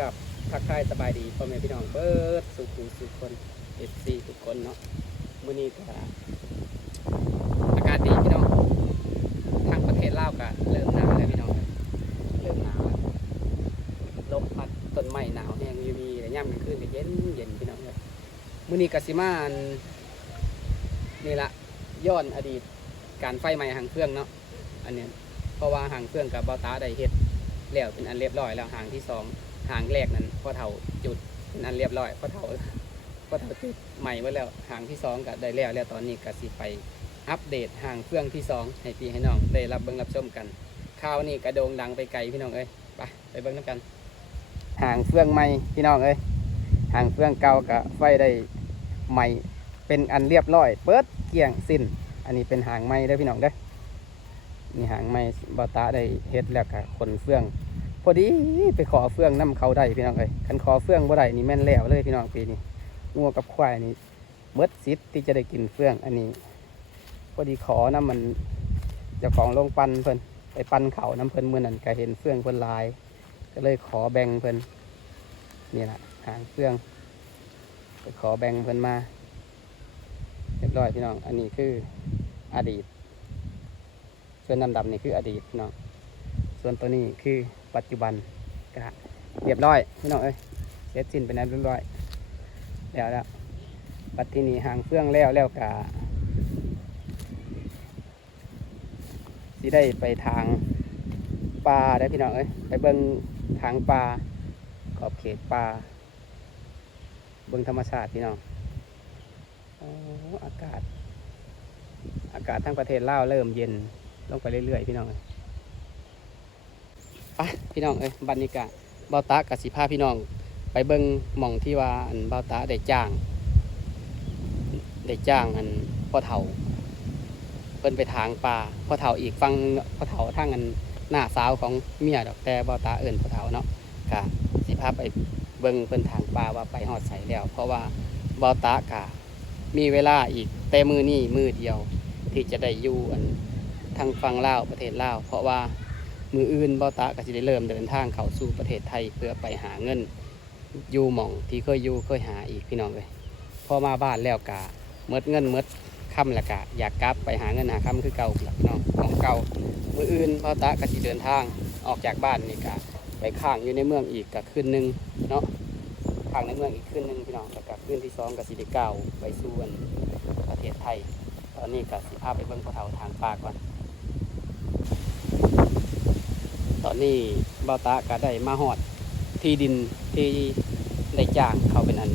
กับทักทายสบายดีพ่อแม่พี่น้องเบิดสุขุสุขคนเอฟซีทุกคนเนาะมื้อนี้ก็อากาศดีพี่น้องทางประเทศลาวก็เริ่มหนาวแล้วพี่น้องเริ่มหนาวแล้วลมพัดต้นไม้หนาวแห้งอยู่มีแต่ย่ำกลางคืนก็เย็นเย็นพี่น้องเลยมื้อนี้ก็สิมาอันนี่ละย้อนอดีตการไฟไหม้หางเครื่องเนาะอันเนี้ยเพราะว่าหางเครื่องกับเบาตาได้เฮ็ดแล้วเป็นอันเรียบร้อยแล้วหางที่สอง หางแรกนั้นพ่อเฒ่าจุดเป็นอันเรียบร้อยพ่อเฒ่าพ่อเฒ่าจุดใหม่ไว้แล้วหางที่สองก็ได้แล้วแล้วตอนนี้ก็สิไปอัปเดตหางเครื่องที่สองให้พี่ให้น้องได้รับเบิ่งรับชมกันข่าวนี้กระโดงดังไปไกลพี่น้องเอ้ยไปไปเบิ่งน้ำกันหางเครื่องใหม่พี่น้องเอ้ยหางเครื่องเก่าก็ไฟได้ใหม่เป็นอันเรียบร้อยเปิดเกลี่ยงสิ้น อันนี้เป็นหางใหม่เด้พี่น้องเด้นี่หางใหม่บาตาได้เฮ็ดแล้วก็ขนเฟือง พอดีไปขอเฟืองน้ำเขาได้พี่น้องเอ้ยคันขอเฟืองบ่ได้นี่แม่นแล้วเลยพี่น้องปีนี้งัวกับควายนี่เบิดสิทธิ์ที่จะได้กินเฟืองอันนี้ พอดีขอน้ำมันเจ้าของโรงปันเพิ่นไปปันเขาน้ำเพิ่นมื่อนั้นก็เห็นเฟืองเพิ่นลาย ก็เลยขอแบ่งเพิ่นนี่แหละหางเฟืองไปขอแบ่งเพิ่นมาเรียบร้อยพี่น้อง อันนี้คืออดีตส่วนดำๆนี่คืออดีตพี่น้อง ส่วนตัวนี้คือปัจจุบันก็เรียบร้อยพี่น้องเอ้ยเสร็จสิ้นไปแล้วเรียบร้อยแล้วแล้วปัจจุบันหางเฟื่องแล้วแล้วกะสิได้ไปทางปลาได้พี่น้องเอ้ยไปเบิ้งทางปลาขอบเขตปลาเบิ้งธรรมชาติพี่น้องโอ้อากาศ อากาศทั้งประเทศลาวเริ่มเย็นลงไปเรื่อยๆพี่น้องเอ้ย ไปพี่น้องเอ้ยบันนี้กะเบาตากับสิพาพี่น้อง ไปเบิ้งหม่องที่ว่าอันเบาตาได้จ้าง ได้จ้างอันพ่อเฒ่าเพิ่นไปทางป่าพ่อเฒ่าอีกฟังพ่อเฒ่าทางอันหน้าสาวของเมียดอกแต่เบาตาเอิ่นพ่อเฒ่าเนาะกะสิพาไปเบิ้งเพิ่นทางป่าว่าไปหอดใสแล้ว เพราะว่าเบาตากะมีเวลาอีกแต่มือนี่มือเดียว ที่จะได้อยู่อันทางฟังเล่าประเทศเล่าเพราะว่า มืออื่นบ่ตะก็สิได้เริ่มเดินทางเข้าสู่ประเทศไทยเพื่อไปหาเงินอยู่หม่องที่เคยอยู่เคยหาอีกพี่น้องเลยพอมาบ้านแล้วกะเมดเงินเมดค่ำและกะอยากกลับไปหาเงินหาค่ำคือเก่าพี่น้องของเก่ามืออื่นบ่ตะก็สิเดินทางออกจากบ้านนี่กะไปข้างอยู่ในเมืองอีกกะคืนหนึงเนาะข้างในเมืองอีกคืนหนึงพี่น้องแล้วก็คืนที่สองก็สิได้ก้าไปสู่อันประเทศไทย ตอนนี้ก็สิพาไปเบิ่งพระเฒ่าทางป่าก่อน ตอนนี้เบาตาก็ได้มาหอดที่ดินที่ได้จ้างเขาเป็นอัน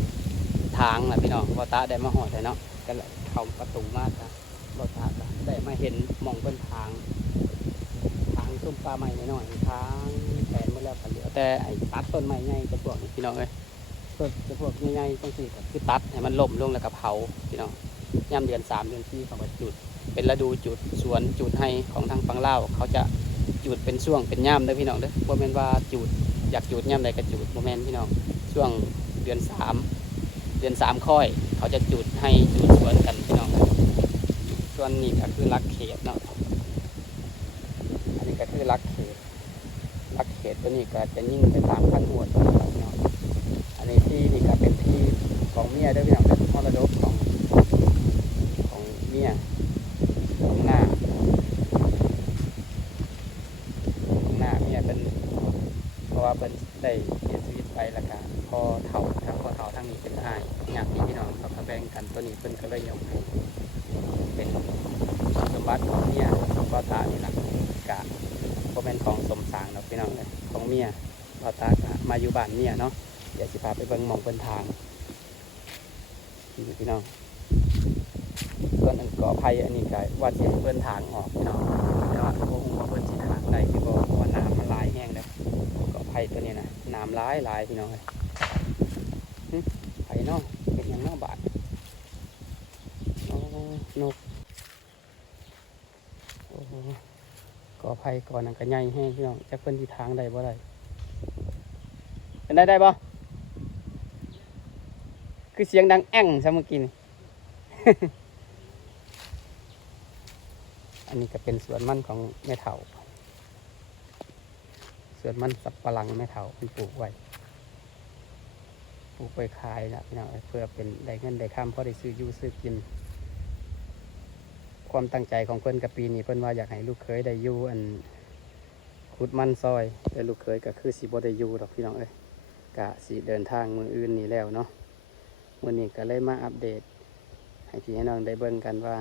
ทางนะพี่น้องเบาตาได้มาหอดเลยเนาะก็เลยเขาประตูมาครับเบาตาก็ได้มาเห็นมองเป็นทาง ทางซุ้มปลาใหม่หน่อยทางแปลนมาแล้วกันเหลือแต่ไอ้ตัดต้นไม้ใหญ่จะพวกพี่น้องเอ้ยต้นจะพวกใหญ่ๆต้องสิก็คือตัดให้มันล่มลงแล้วก็เผาพี่น้องย่ำเดือนสามเดือนที่เขาจุด เป็นฤดูจุดสวนจุดให้ของทางฝั่งลาเขาจะ จูดเป็นช่วงเป็นย่ามเด้อพี่น้องเด้อโมเมนว่าจูดอยากจูดย่ามใดก็จูดโมเมนพี่น้องช่วงเดือนสามเดือนสามค่อย เขาจะจูดให้จูดสวนกันพี่น้องส่วนนี้ก็คือรักเขตเนาะอันนี้ก็คือรักเขตรักเขตตัวนี้ก็จะยิ่งไปตามขั้นหัวตัวนี้พี่น้องอันนี้ที่นี่ก็เป็นที่ของเมียเด้อพี่น้องเด้อมรดกของของเมียของหน้า หน้าเมียเป็นเพราะว่า เป็นได้เสียชีวิตไปแล้วก็พอเฒ่าทางพอเฒ่าทางนี้เป็นอ้ายญาติพี่น้องเขาแบ่งกันตัวนี้เพิ่นก็เลยยกให้เป็นสมบัติของเมียของพ่อตานี่ละกะบ่แม่นของสมสางเนาะพี่น้องเลยของเมียพ่อตากะมาอยู่บ้านเมียเนาะเดี๋ยวสิพาไปเบิ่งมองเพิ่นทางดีพี่น้องส่วนอันก่อไผ่อันนี้ก็ว่าสิให้เพิ่นทางออกพี่น้องแต่ว่าโอ้โหว่าเพิ่นสิทาง ได้คือบ่เพราะว่าน้ำมันลายแห้งแล้วก็ไผ่ตัวนี้นะน้ำลายลายพี่น้องไผ่เนาะเป็นหยังเนาะบาดโอ้นกโอ้โหก่อไผ่ก่อนนั้นก็ใหญ่แห้งพี่น้องจักเพิ่นสิทางได้บ่ได้เป็นได้ได้บ่คือเสียงดังแอ่งซะเมื่อกี้นี่อันนี้ก็เป็นสวนมั่นของแม่เถา ส่วนมันสับปะหลังแม่เถาเป็นปลูกไว้ปลูกไปขายนะพี่น้องเพื่อเป็นได้เงินได้ค้ำเพราะได้ซื้ออยู่ซื้อกิน ความตั้งใจของเพิ่อนกับปีนี้เพิ่อนว่าอยากให้ลูกเคยได้อยู่อันขุดมันซอยแต่ลูกเคยก็คือสิบ่ได้อยู่ดอกพี่น้องเอ้ยกะสิเดินทางมืออื่นนี่แล้วเนาะมื้อนี้ก็เลยมาอัปเดต ให้พี่ให้น้องได้เบิ่งกันว่า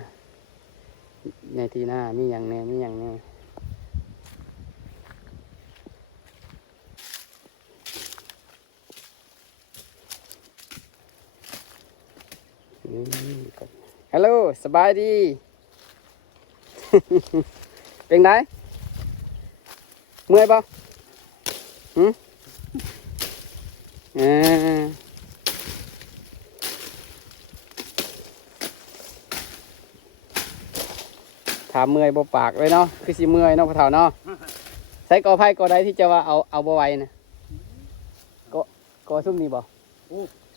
ในที่หน้ามีอย่างแน่มีอย่างแน่ ฮัลโหลสบายดี เป็นไงเมื่อยปะหืมอ่าถามเมื่อยบ่ปากเลยเนาะคือสิเมื่อยเนาะพ่อเฒ่าเนาะใช้กอไผ่กอใดที่จะว่าเอาเอาบ่ไหวนะกอกอซุ่มนี่บ่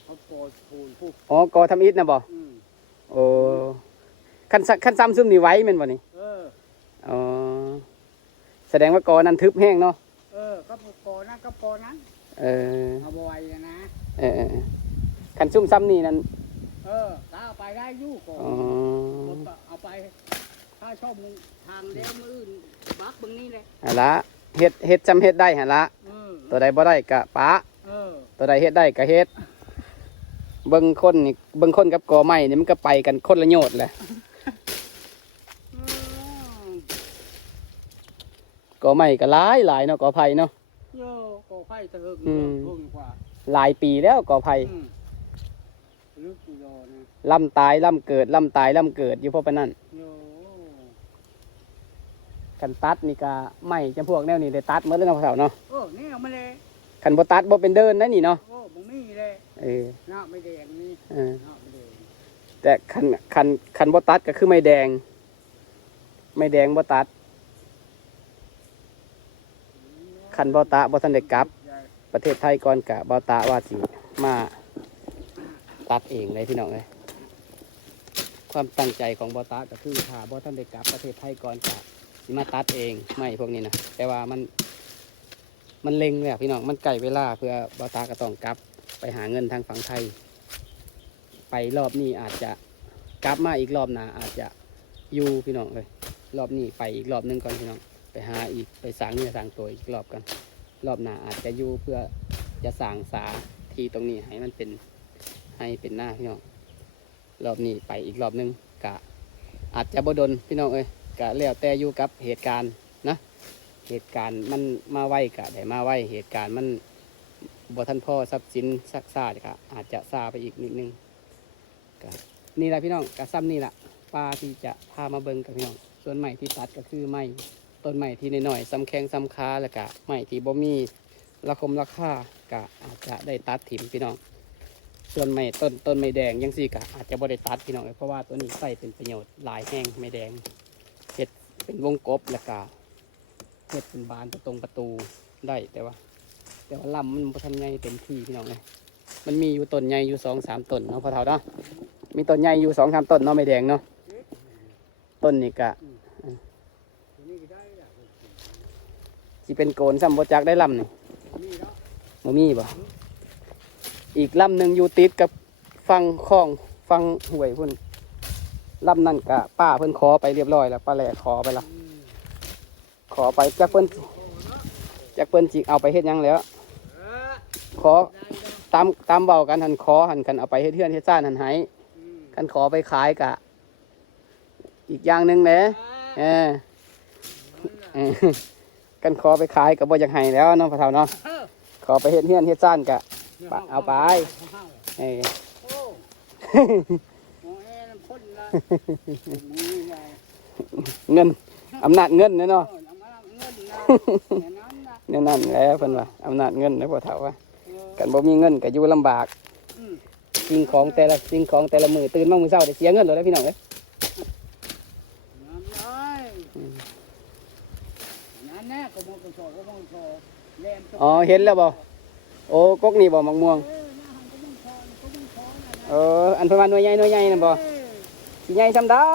เขาโกนพูนพูดอ๋อกอทำอิฐนะบ่อืม โอ้คันซะคันซ้ำซุ่มนี่ไหว้แม่นบ่นี่เอออ๋อแสดงว่ากอนั้นทึบแห้งเนาะเออก็โกนนะก็โกนนั้นเออเอาบอยนะเออเออเออคันซุ่มซ้ำนี่นั่นเออถ้าเอาไปได้อยู่ก่อนอ๋อผมก็เอาไปถ้าชอบมึงทางเลี้ยวมืออื่นบักบึงนี่เลยหนละเฮ็ดเฮ็ดจำเฮ็ดได้หั่นละเออตัวใดบ่ได้กะปะเออตัวใดเฮ็ดได้กะเฮ็ด เบิ่งคนนี่เบิ่งคนกับกอไม้นี่มันก็ไปกันคนละโยชน์แหละเออกอไม้ก็หลายหลายเนาะกอไผ่เนาะโยก่อไฟตะเหิงอืมเหิงกว่าหลายปีแล้วกอไผ่อืมลึกอยู่โยนะล่ำตายล่ำเกิดล่ำตายล่ำเกิดอยู่เพราะปานนั้นโยกันตัดนี่ก็ไม้จำพวกแนวนี้ได้ตัดหมดแล้วเนาะพ่อเฒ่าเนาะเออนี่เอามาเลย คันบ่ตัดบ่เป็นเดินนะนี่เนาะโอ้มึงนี่เลยเออหน้าไม่แดงนี่เออหน้าไม่แดงแต่คันคันคันบ่ตัดก็คือไม่แดง ไม่แดงบ่ตัด คันบ่ตะบ่ทันได้กลับ ประเทศไทยก่อนกะบ่ตะว่าสิมาตัดเองเลยพี่น้องเลยความตั้งใจของบ่ตะก็คือถ้าบ่ทันได้กลับประเทศไทยก่อนกะสิมาตัดเองไม่พวกนี้นะแต่ว่ามัน มันเล็งเลยอะพี่น้องมันใกล้เวลาเพื่อบ่ตะก็ต้องกลับ ไปหาเงินทางฝั่งไทย ไปรอบนี้อาจจะกลับมาอีกรอบหนาอาจจะอยู่พี่น้องเลยรอบนี้ไปอีกรอบนึงก่อนพี่น้องไปหาอีกไปสางเนื้อสางตัวอีกรอบกัน รอบหน้าอาจจะอยู่เพื่อจะสางสาที่ตรงนี้ให้มันเป็นให้เป็นหน้าพี่น้องรอบนี้ไปอีกรอบนึงกะอาจจะบดนพี่น้องเอ้ยกะแล้วแต่อยู่กับเหตุการณ์ เหตุการณ์มันมาไวกะได้มาไวเหตุการณ์มันบ่ทันพ่อทรัพย์สินซักซากะอาจจะซาไปอีกนิดนึงกะนี่แหละพี่น้องกะซ้ำนี่แหละปลาที่จะพามาเบิ่งกับพี่น้อง ส่วนใหม่ที่ตัดก็คือไม้ต้นใหม่ที่หน้อยๆซ้ำแข้งซ้ำขาแล้วก็ใหม่ที่บ่มีราคมราคาก็อาจจะได้ตัดถิ่มพี่น้อง ส่วนใหม่ต้นต้นไม้แดงยังสี่ก็อาจจะบ่ได้ตัดพี่น้องเพราะว่าตัวนี้ใส่เป็นประโยชน์หลายแห้งไม้แดงเห็ดเป็นวงกบแล้วก็ เห็ดเป็นบานตรงประตูได้แต่ว่า แต่ว่าลำมันทันใหญ่เต็มที่พี่น้องเลยมันมีอยู่ต้นใหญ่อยู่สองสามต้นเนาะพอเท่าเนาะมีต้นใหญ่อยู่สองสามต้นเนาะไม้แดงเนาะต้นนี้ก็ตัวนี้ก็ได้ละเป็นโกนซ้ำบ่จักได้ลำนี่นี่เนาะบ่มีบ่อีกลำหนึ่งอยู่ติดกับฟังคลองฟังห้วยพุ่นลำนั่นกะป้าเพิ่นขอไปเรียบร้อยแล้วป้าแหล่ขอไปละ ขอไปจักเพิ่นจักเพิ่นจิเอาไปเฮ็ดหยังแล้ว ขอตามตามเบากันหันขอหันกันเอาไปเฮ็ดเฮือนเฮ็ดซ่านหันให้กันขอไปขายกะ อีกอย่างหนึ่งแหละเออเออกันขอไปขายก็บ่อยากให้แล้วเนาะพ่อเฒ่าเนาะเออขอไปเฮ็ดเฮือนเฮ็ดซ่านกะปะเอาไปเออ เงินอำนาจเงินเนาะ งินนะอย่างนั้นนะแนี่นั่นแหล้วเพิ่นว่าอำนาจเงินนะพ่อเฒ่าว่าเออกันบ่มีเงินก็อยู่ลำบากอืมสิ่งของแต่ละสิ่งของแต่ละมื้อตื่นมามื้อเช้าได้เสียเงินเลยนะพี่น้องเอ้ยน้ำย้อยนั่นแน่ก็มองกระโชกก็มองกระโชกแลมตัวอ๋อเห็นแล้วบ่โอ้กกนี่บ่มักม่วงเออหน้าหันก็มองโชกก็มองโชกนะนะเอออันเพิ่นว่าหน่วยใหญ่หน่วยใหญ่นั่นบ่เออสิใหญ่ซำได้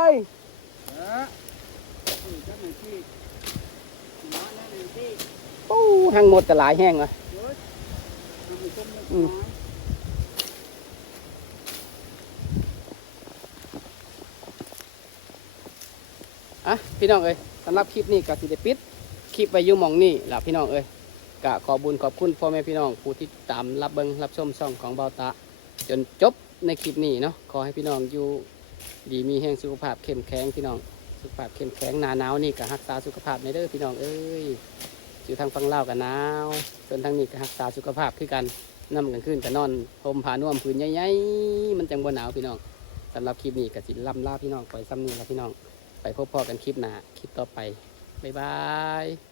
โอ้หังหมดแต่หลายแห้งเลยอะพี่น้องเอ้ยสำหรับคลิปนี้กับสิเดปิดคลิปไปยู่มองนี่ล่ะพี่น้องเอ้ยกะขอบุญขอบคุณพ่อแม่พี่น้องผู้ที่ตามรับเบิงรับชมช่องของเบาตา จนจบในคลิปนี้เนาะขอให้พี่น้องอยู่ดีมีแห้งสุขภาพเข้มแข็งพี่น้อง สุขภาพเข้มแข็งหนาหนาวนี่กับฮักษาสุขภาพในเด้อพี่น้องเอ้ย อยู่ทางฝั่งลาวกับหนาวส่วนทางนี้ก็รักษาสุขภาพคือกันนำกันขึ้นก็นอนห่มผ้านุ่มผืนใหญ่ๆมันจังบ่หนาวพี่น้องสำหรับคลิปนี้ก็สิล่ำลาพี่น้องไปซ้ำนี้ละพี่น้อง ไปพบพอกันคลิปหน้าคลิปต่อไปบ๊ายบาย